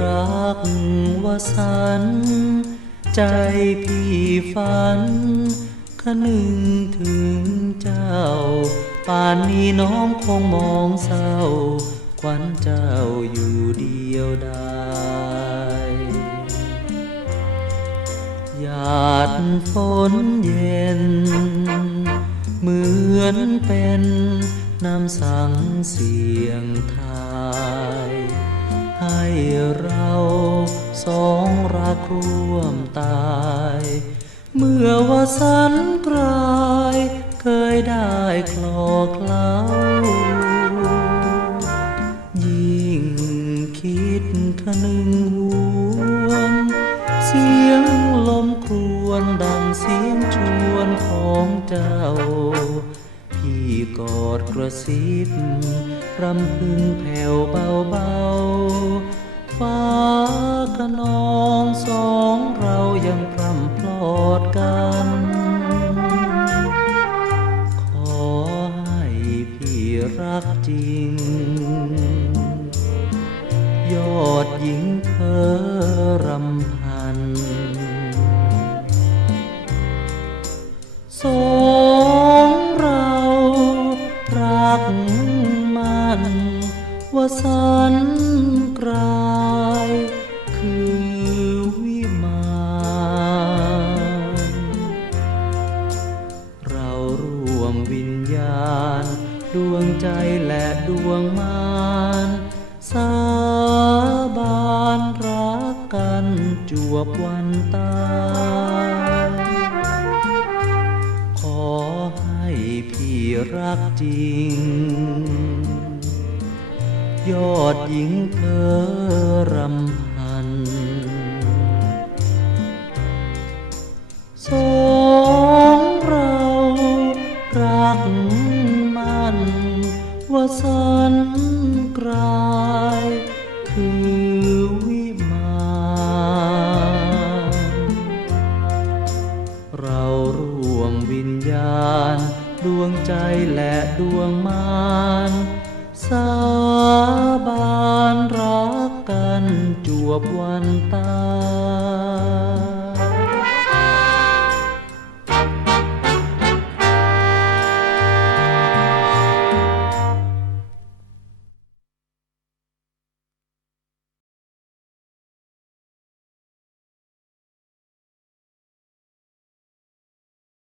รักวสัน ใจพี่ฝันคนึงถึงเจ้า ป่านนี้น้องคงมองเศร้า ควันเจ้าอยู่เดียวดายหยาดฝนเย็น เหมือนเป็นน้ำสังเสียงทา ให้เราสองรักร่วมตาย เมื่อว่าสันกลายเคยได้คลอเคล้ายิ่งคิดคนึงหวนเสียงลมครวญดังเสียงชวนของเจ้า กอดกระซิบรำพึงแผ่วเบาๆ ฟ้ากะนองสองเรายังพร่ำพลอดกัน ขอให้พี่รักจริง ยอดหญิง มันว่าสันกลายคือวิมานเรารวมวิญญาณ ดวงใจและดวงมานสาบานรักกันจวบวันตาย พี่รักจริง ยอดหญิงเพอรำพันสองเรารักมันว่าสันกลายคือวิมานเราร่วมวิญญาณ ดวงใจและดวงมานสาบานรักกันจวบวันตาย